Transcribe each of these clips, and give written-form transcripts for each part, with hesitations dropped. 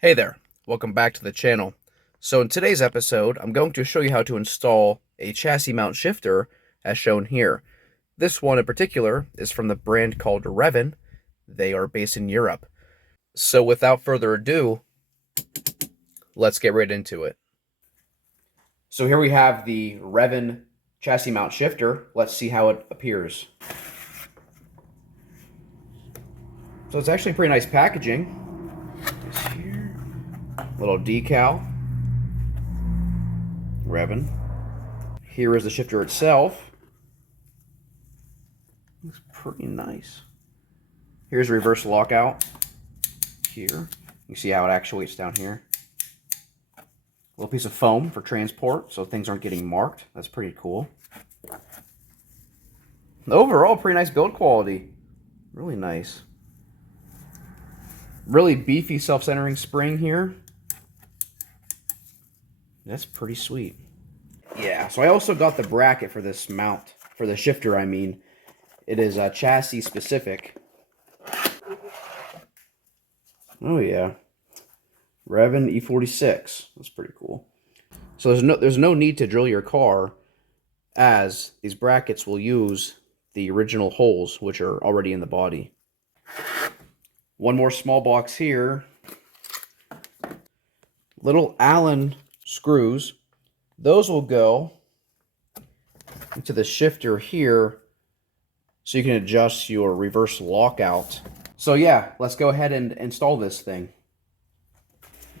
Hey there, welcome back to the channel. So in today's episode, I'm going to show you how to install a chassis mount shifter as shown here. This one in particular is from the brand called Revin. They are based in Europe. So without further ado, let's get right into it. So here we have the Revin chassis mount shifter. Let's see how it appears. So it's actually pretty nice packaging. It's here. Little decal. Revin. Here is the shifter itself. Looks pretty nice. Here's reverse lockout. Here. You see how it actuates down here. A little piece of foam for transport so things aren't getting marked. That's pretty cool. Overall, pretty nice build quality. Really nice. Really beefy self-centering spring here. That's pretty sweet. Yeah, so I also got the bracket for this mount, for the shifter, I mean. It is chassis specific. Oh yeah. Revin E46. That's pretty cool. So there's no need to drill your car, as these brackets will use the original holes which are already in the body. One more small box here. Little Allen screws. Those will go into the shifter here so you can adjust your reverse lockout. So yeah, let's go ahead and install this thing.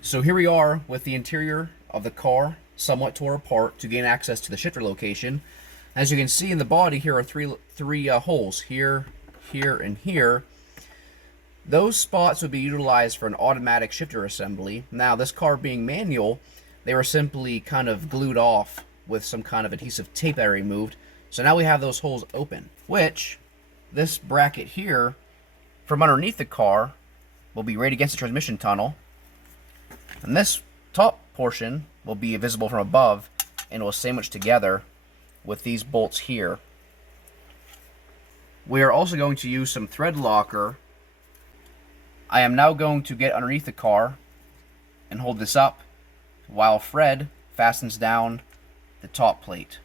So here we are with the interior of the car somewhat tore apart to gain access to the shifter location. As you can see in the body, here are three holes, here, here, and here. Those spots would be utilized for an automatic shifter assembly. Now, this car being manual, they were simply kind of glued off with some kind of adhesive tape that I removed. So now we have those holes open, which this bracket here from underneath the car will be right against the transmission tunnel. And this top portion will be visible from above and will sandwich together with these bolts here. We are also going to use some thread locker. I am now going to get underneath the car and hold this up while Fred fastens down the top plate.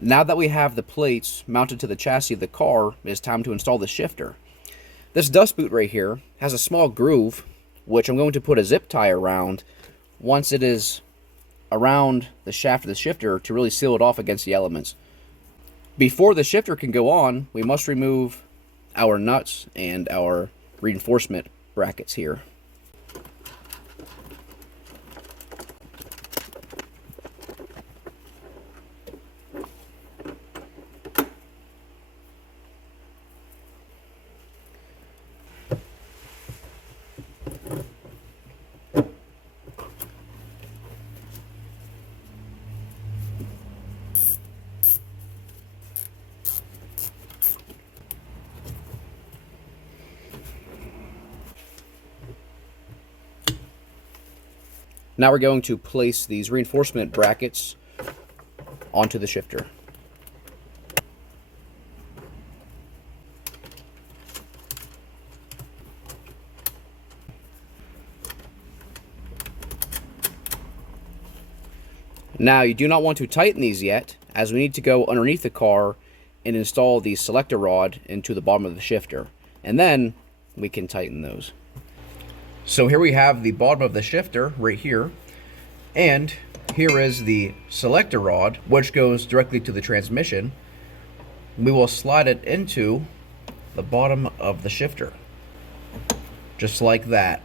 Now that we have the plates mounted to the chassis of the car, it is time to install the shifter. This dust boot right here has a small groove, which I'm going to put a zip tie around once it is around the shaft of the shifter to really seal it off against the elements. Before the shifter can go on, we must remove our nuts and our reinforcement brackets here. Now we're going to place these reinforcement brackets onto the shifter. Now you do not want to tighten these yet, as we need to go underneath the car and install the selector rod into the bottom of the shifter, and then we can tighten those. So here we have the bottom of the shifter right here, and here is the selector rod, which goes directly to the transmission. We will slide it into the bottom of the shifter, just like that.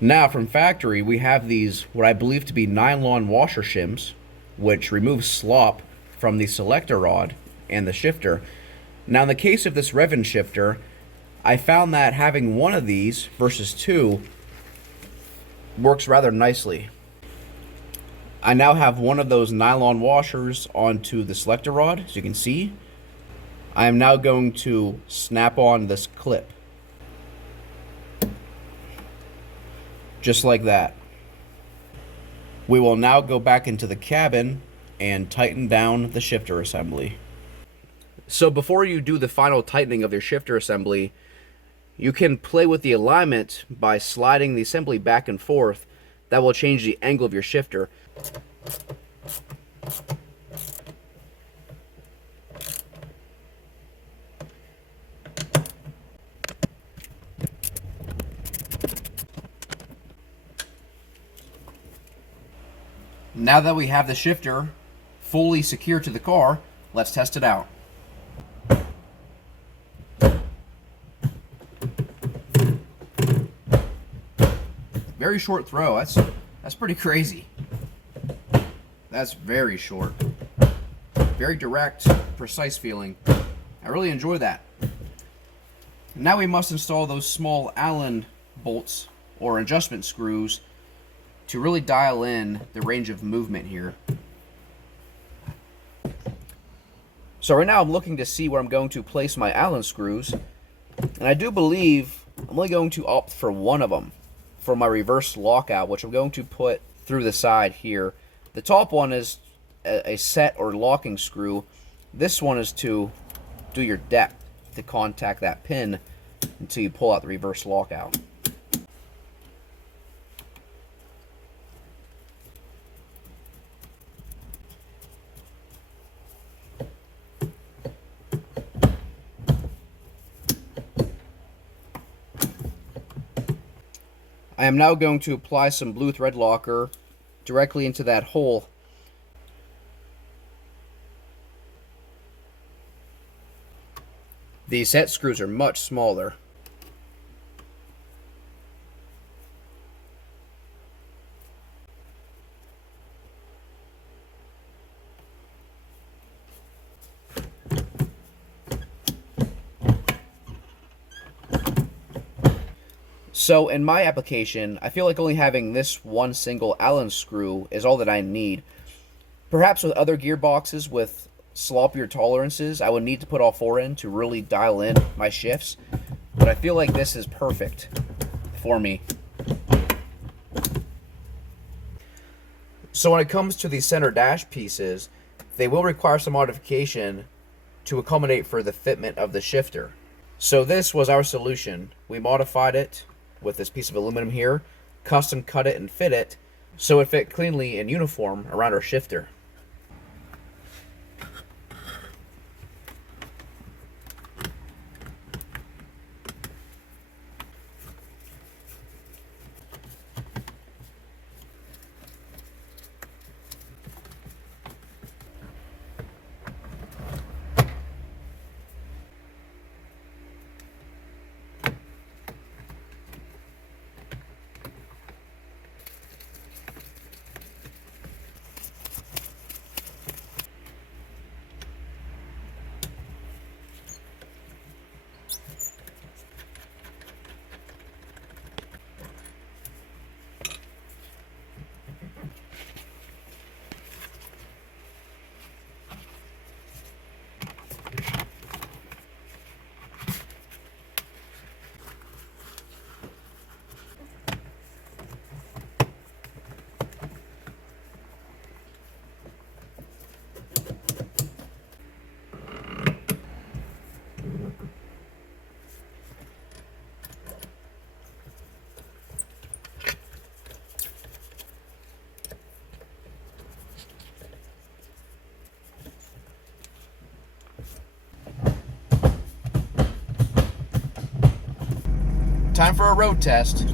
Now from factory, we have these, what I believe to be nylon washer shims, which remove slop from the selector rod and the shifter. Now in the case of this Revin shifter, I found that having one of these versus two works rather nicely. I now have one of those nylon washers onto the selector rod, as you can see. I am now going to snap on this clip. Just like that. We will now go back into the cabin and tighten down the shifter assembly. So before you do the final tightening of your shifter assembly, you can play with the alignment by sliding the assembly back and forth. That will change the angle of your shifter. Now that we have the shifter fully secured to the car, let's test it out. Very short throw. That's pretty crazy. That's very short. Very direct, precise feeling. I really enjoy that. Now we must install those small Allen bolts or adjustment screws to really dial in the range of movement here. So right now I'm looking to see where I'm going to place my Allen screws, and I do believe I'm only going to opt for one of them for my reverse lockout, which I'm going to put through the side here. The top one is a set or locking screw. This one is to do your depth to contact that pin until you pull out the reverse lockout. I am now going to apply some blue thread locker directly into that hole. These set screws are much smaller. So in my application, I feel like only having this one single Allen screw is all that I need. Perhaps with other gearboxes with sloppier tolerances, I would need to put all four in to really dial in my shifts, but I feel like this is perfect for me. So when it comes to the center dash pieces, they will require some modification to accommodate for the fitment of the shifter. So this was our solution. We modified it with this piece of aluminum here, custom cut it and fit it so it fit cleanly and uniform around our shifter. Time for a road test.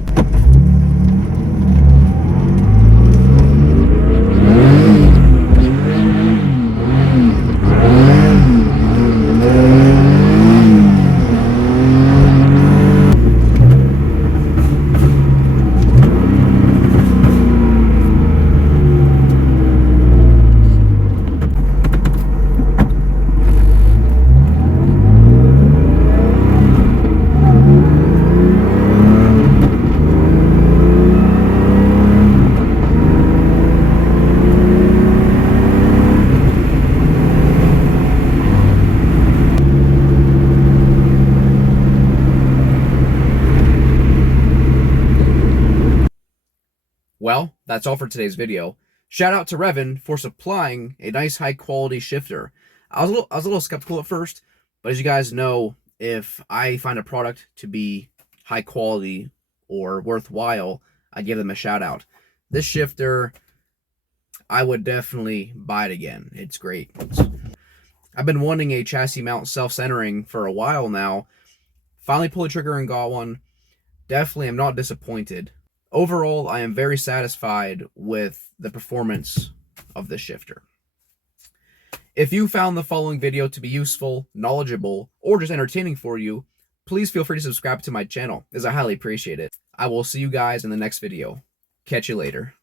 that's all for today's video. Shout out to Revin for supplying a nice high quality shifter. I was a little skeptical at first, but as you guys know, if I find a product to be high quality or worthwhile, I give them a shout out. This shifter, I would definitely buy it again. It's great. I've been wanting a chassis mount self-centering for a while now. Finally pulled the trigger and got one. Definitely am not disappointed. Overall, I am very satisfied with the performance of this shifter. If you found the following video to be useful, knowledgeable, or just entertaining for you, please feel free to subscribe to my channel, as I highly appreciate it. I will see you guys in the next video. Catch you later.